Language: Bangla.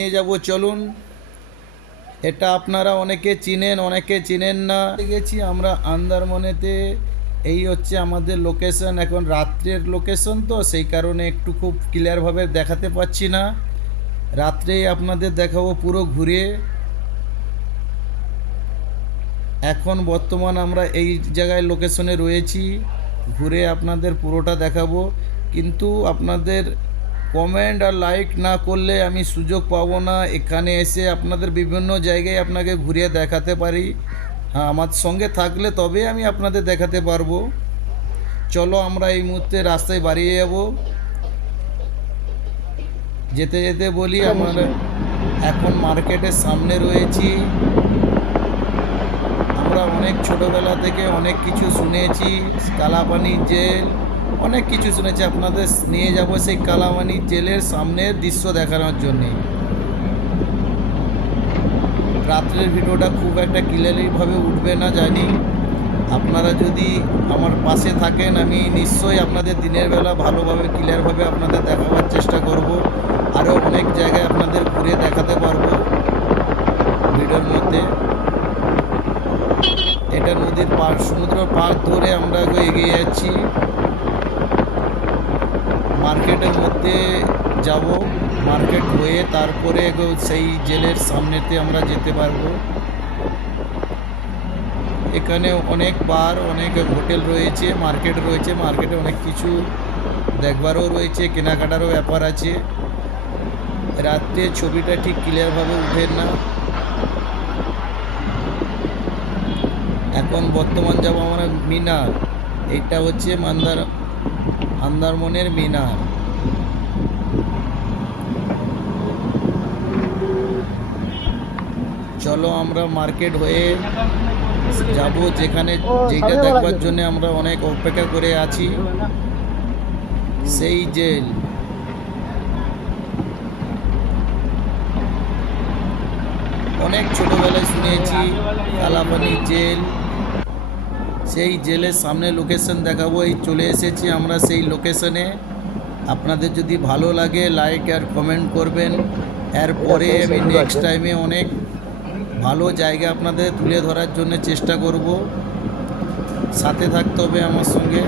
নিয়ে যাব, চলুন। এটা আপনারা অনেকে চিনেন, অনেকে চিনেন না। গেছি আমরা আন্দারমনেতে। এই হচ্ছে আমাদের লোকেশন। এখন রাত্রের লোকেশন, তো সেই কারণে একটু খুব ক্লিয়ারভাবে দেখাতে পাচ্ছি না। রাত্রেই আপনাদের দেখাবো পুরো ঘুরে। এখন বর্তমান আমরা এই জায়গায় লোকেশনে রয়েছি, ঘুরে আপনাদের পুরোটা দেখাবো। কিন্তু আপনাদের কমেন্ট আর লাইক না করলে আমি সুযোগ পাবো না এখানে এসে আপনাদের বিভিন্ন জায়গায় আপনাকে ঘুরিয়ে দেখাতে পারি। হ্যাঁ, আমার সঙ্গে থাকলে তবে আমি আপনাদের দেখাতে পারবো। চলো আমরা এই মুহূর্তে রাস্তায় বাড়িয়ে যাব। যেতে যেতে বলি, আমরা এখন মার্কেটের সামনে রয়েছি। আমরা অনেক ছোটোবেলা থেকে অনেক কিছু শুনেছি, কালাপানির জেল, অনেক কিছু শুনেছি। আপনাদের নিয়ে যাব সেই কালাপানির জেলের সামনের দৃশ্য দেখানোর জন্যে। রাত্রের ভিডিওটা খুব একটা ক্লিয়ারলিভাবে উঠবে না জানি। আপনারা যদি আমার পাশে থাকেন, আমি নিশ্চয়ই আপনাদের দিনের বেলা ভালোভাবে ক্লিয়ারভাবে আপনাদের দেখাবার চেষ্টা করব। আরও অনেক জায়গায় আপনাদের ঘুরে দেখাতে পারবো ভিডিওর মধ্যে। এটা নদীর পার, সমুদ্র পার ধরে আমরা এগিয়ে যাচ্ছি। মার্কেটের মধ্যে যাব, মার্কেট হয়ে তারপরে সেই জেলের সামনেতে আমরা যেতে পারবো। এখানে অনেক বার, অনেক হোটেল রয়েছে, মার্কেট রয়েছে। মার্কেটে অনেক কিছু দেখবারও রয়েছে, কেনাকাটারও ব্যাপার আছে। রাত্রে ছবিটা ঠিক ক্লিয়ারভাবে উঠে না। এখন বর্তমান যাব আমরা মিনার। এইটা হচ্ছে আন্দারমনের মিনার। চলো আমরা মার্কেট হয়ে যাব যেখানে, যেটা দেখবার জন্য আমরা অনেক অপেক্ষা করে আছি, সেই জেল। অনেক ছোটোবেলায় শুনেছি কালাপানির জেল। সেই জেলের সামনে লোকেশন দেখাবো। এই চলে এসেছি আমরা সেই লোকেশনে। আপনাদের যদি ভালো লাগে লাইক আর কমেন্ট করবেন। এরপরে আমি নেক্সট টাইমে অনেক ভালো জায়গা আপনাদের তুলে ধরার জন্য চেষ্টা করব। সাথে থাকতে হবে আমার সঙ্গে।